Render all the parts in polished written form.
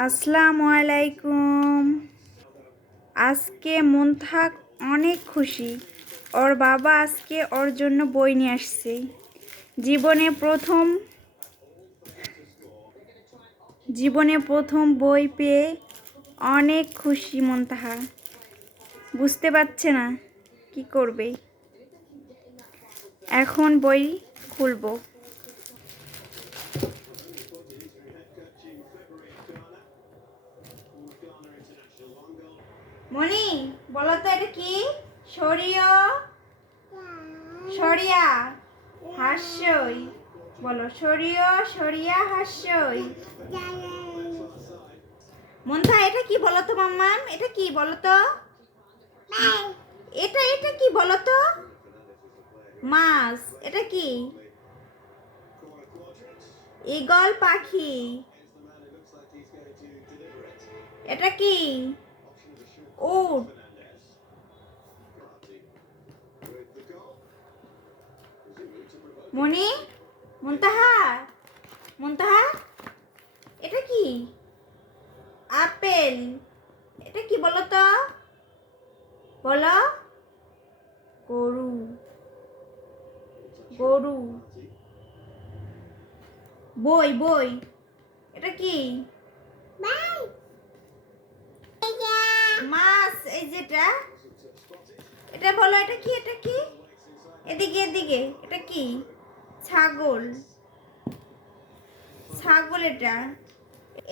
আসসালামু আলাইকুম। আজকে মুনতাহা অনেক খুশি। ওর বাবা আজকে ওর জন্য বই নিয়ে আসছে। জীবনে প্রথম বই পেয়ে অনেক খুশি মুনতাহা। বুঝতে পারছে না কি করবে। এখন বই খুলবো। মনি, বলো তো এটা কি? সরিয় সরিয়া হাস্যই। বলো সরিয় সরিয়া হাস্যই। মুনতাহা এটা কি বলো তো মাম্মাম? এটা কি বলো তো? এটা কি বলো তো? মাছ। এটা কি? ঈগল পাখি। এটা কি? উট। মনি, মুনতাহা মুনতাহা এটা কি? আপেল। এটা কি বলো তো? বলো। গরু। গরু। বই বই। এটা কি? মাছ। এই যেটা, এটা বলো। এটা কি? এটা কি? এদিকে এদিকে। এটা কি? ছাগল। ছাগল এটা।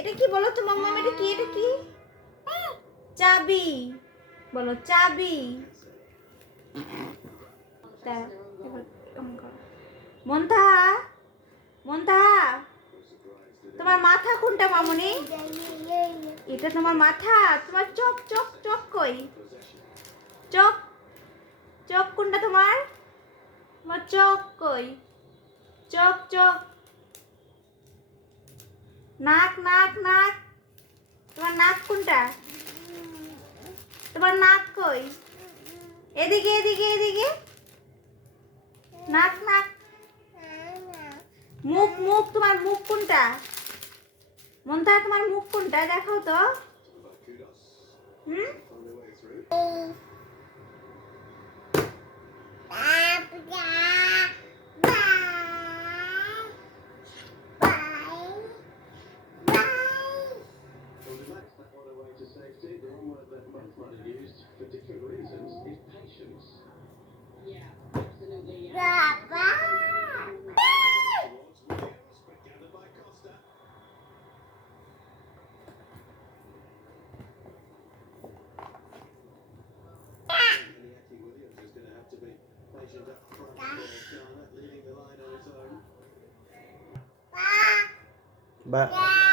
এটা কি বলো তো মাম্মা? এটা কি? এটা কি? চাবি। বলো চাবি। মুনতাহা মুনতাহা তোমার মাথা কোনটা মামুনি? এটা তোমার মাথা। তোমার চোখ চোখ চোখ কই? চোখ চোখ কোনটা তোমার? তোমার চোখ কই? চোখ চোখ। নাক নাক নাক। তোমার নাক কোনটা? তোমার নাক কই? এদিকে এদিকে এদিকে। নাক নাক। মুখ মুখ। তোমার মুখ কোনটা? মুনতাহা তোমার মুখ কোনটা? দেখাও তো। হুম। Ba